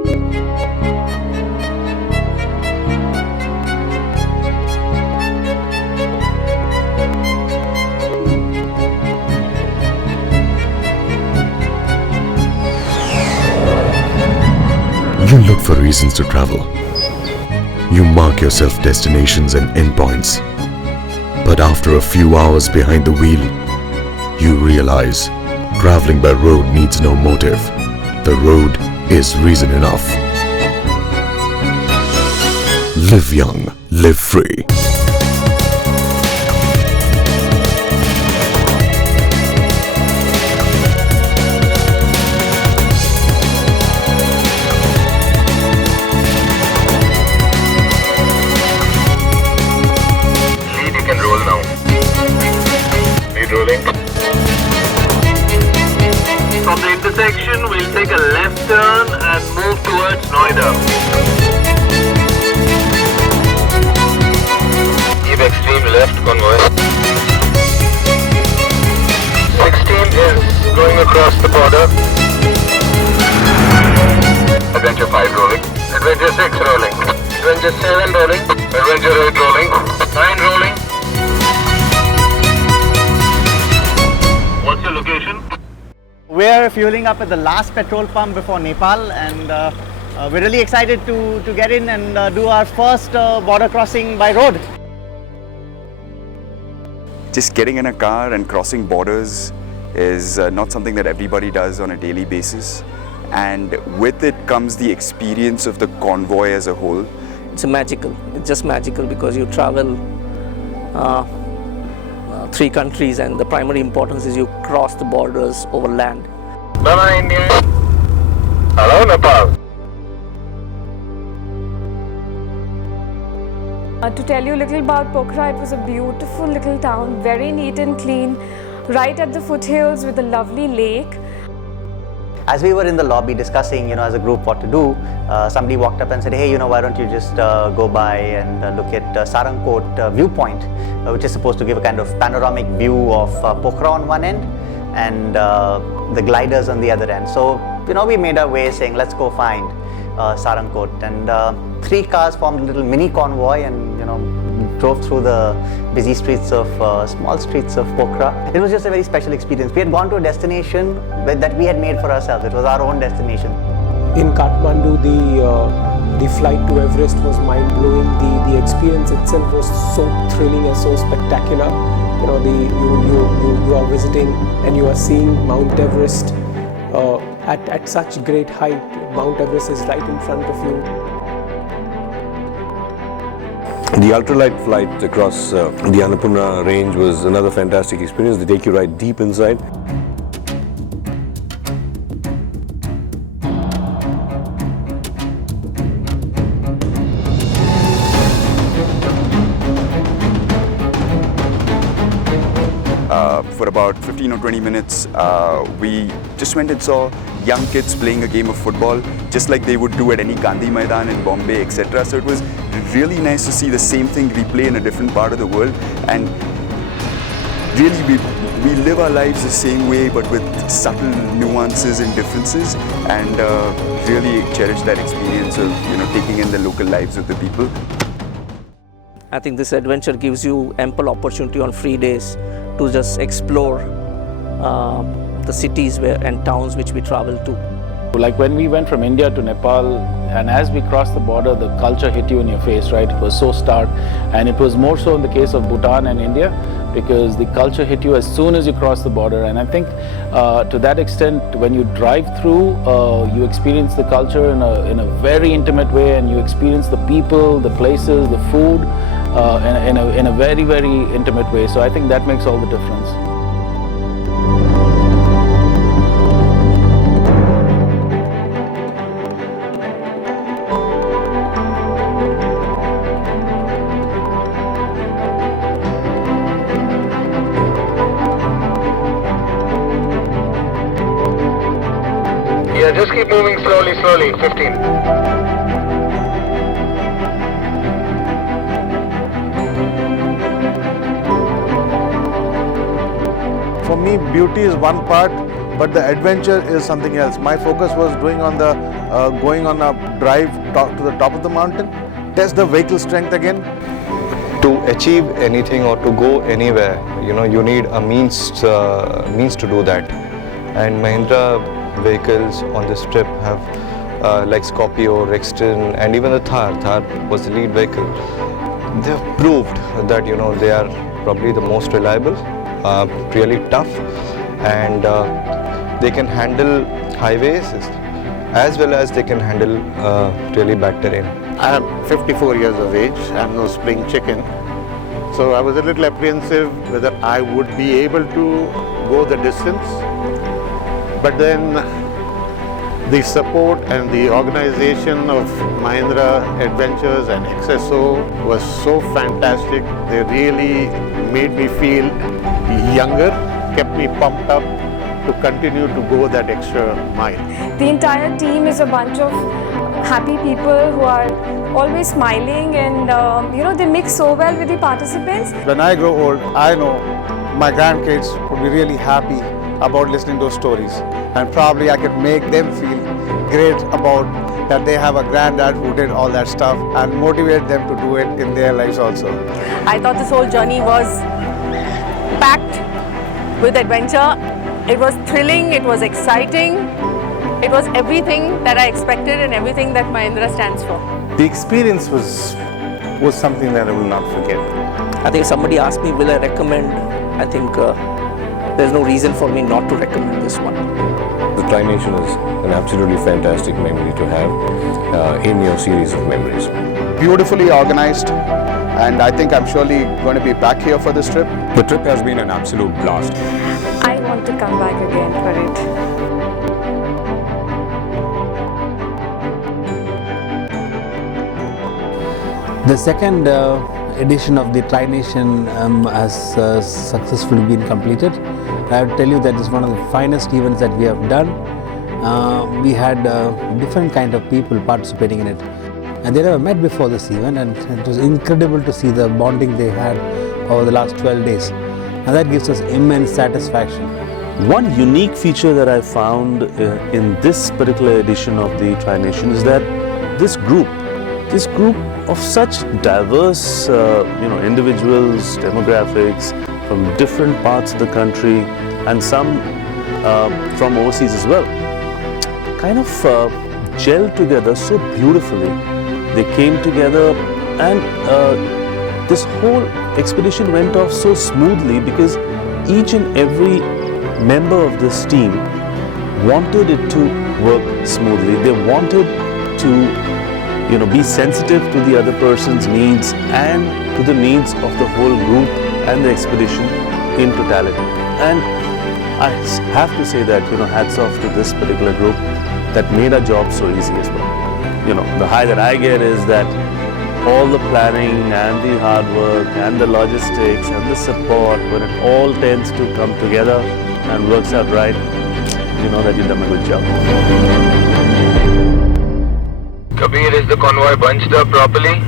You look for reasons to travel. You mark yourself destinations and endpoints. But after a few hours behind the wheel, you realize traveling by road needs no motive. The road is reason enough. Live young, live free. From the intersection, we'll take a left turn and move towards Noida. Keep extreme left, convoy. 16 is going across the border. Adventure 5 rolling. Adventure 6 rolling. Adventure 7 rolling. Adventure 8 rolling. 9 rolling. What's your location? We're fueling up at the last petrol pump before Nepal, and we're really excited to get in and do our first border crossing by road. Just getting in a car and crossing borders is not something that everybody does on a daily basis, and with it comes the experience of the convoy as a whole. It's magical. It's just magical because you travel 3 countries, and the primary importance is you cross the borders over land. Bye-bye, India. Hello, Nepal. To tell you a little about Pokhara, it was a beautiful little town, very neat and clean, right at the foothills with a lovely lake. As we were in the lobby discussing, as a group what to do, somebody walked up and said, hey, why don't you just go by and look at Sarangkot viewpoint, which is supposed to give a kind of panoramic view of Pokhara on one end and the gliders on the other end. So, we made our way saying, let's go find Sarangkot. And 3 cars formed a little mini convoy and, drove through the busy streets of, small streets of Pokhara. It was just a very special experience. We had gone to a destination that we had made for ourselves. It was our own destination. In Kathmandu, the flight to Everest was mind-blowing. The experience itself was so thrilling and so spectacular. You are visiting and you are seeing Mount Everest at such great height. Mount Everest is right in front of you. The ultralight flight across the Annapurna range was another fantastic experience. They take you right deep inside. For about 15 or 20 minutes, we just went and saw young kids playing a game of football, just like they would do at any Gandhi Maidan in Bombay, etc. So it was really nice to see the same thing replay in a different part of the world, and really we live our lives the same way but with subtle nuances and differences, and really cherish that experience of taking in the local lives of the people. I think this adventure gives you ample opportunity on free days to just explore the cities and towns which we travel to. Like when we went from India to Nepal, and as we crossed the border, the culture hit you in your face, right? It was so stark, and it was more so in the case of Bhutan and India, because the culture hit you as soon as you cross the border. And I think to that extent, when you drive through, you experience the culture in a very intimate way, and you experience the people, the places, the food in a very, very intimate way. So I think that makes all the difference. Yeah, just keep moving slowly, 15. For me, beauty is one part, but the adventure is something else. My focus was going on a drive to the top of the mountain, test the vehicle strength again. To achieve anything or to go anywhere, you need a means to do that. And Mahindra vehicles on this trip have like Scorpio, Rexton, and even the Thar. Thar was the lead vehicle. They have proved that they are probably the most reliable, really tough, and they can handle highways as well as they can handle really bad terrain. I am 54 years of age. I am no spring chicken. So I was a little apprehensive whether I would be able to go the distance. But then the support and the organization of Mahindra Adventures and XSO was so fantastic. They really made me feel younger, kept me pumped up to continue to go that extra mile. The entire team is a bunch of happy people who are always smiling, and they mix so well with the participants. When I grow old, I know my grandkids would be really happy about listening to those stories, and probably I could make them feel great about that they have a granddad who did all that stuff and motivate them to do it in their lives also. I thought this whole journey was packed with adventure. It was thrilling, it was exciting, it was everything that I expected and everything that Mahindra stands for. The experience was something that I will not forget. I think if somebody asked me, will I recommend? I think there's no reason for me not to recommend this one. The Tri-Nation is an absolutely fantastic memory to have in your series of memories. Beautifully organized, and I think I'm surely going to be back here for this trip. The trip has been an absolute blast. I want to come back again for it. The second edition of the Tri-Nation has successfully been completed. I would tell you that it's one of the finest events that we have done. We had different kind of people participating in it, and they never met before this event, and it was incredible to see the bonding they had over the last 12 days, and that gives us immense satisfaction. One unique feature that I found in this particular edition of the Tri-Nation is that this group of such diverse individuals, demographics from different parts of the country, and some from overseas as well, kind of gelled together so beautifully. They came together, and this whole expedition went off so smoothly because each and every member of this team wanted it to work smoothly. They wanted to be sensitive to the other person's needs and to the needs of the whole group and the expedition in totality. And I have to say that, hats off to this particular group that made our job so easy as well. The high that I get is that all the planning and the hard work and the logistics and the support, when it all tends to come together and works out right, you know that you've done a good job. Kabir, is the convoy bunched up properly?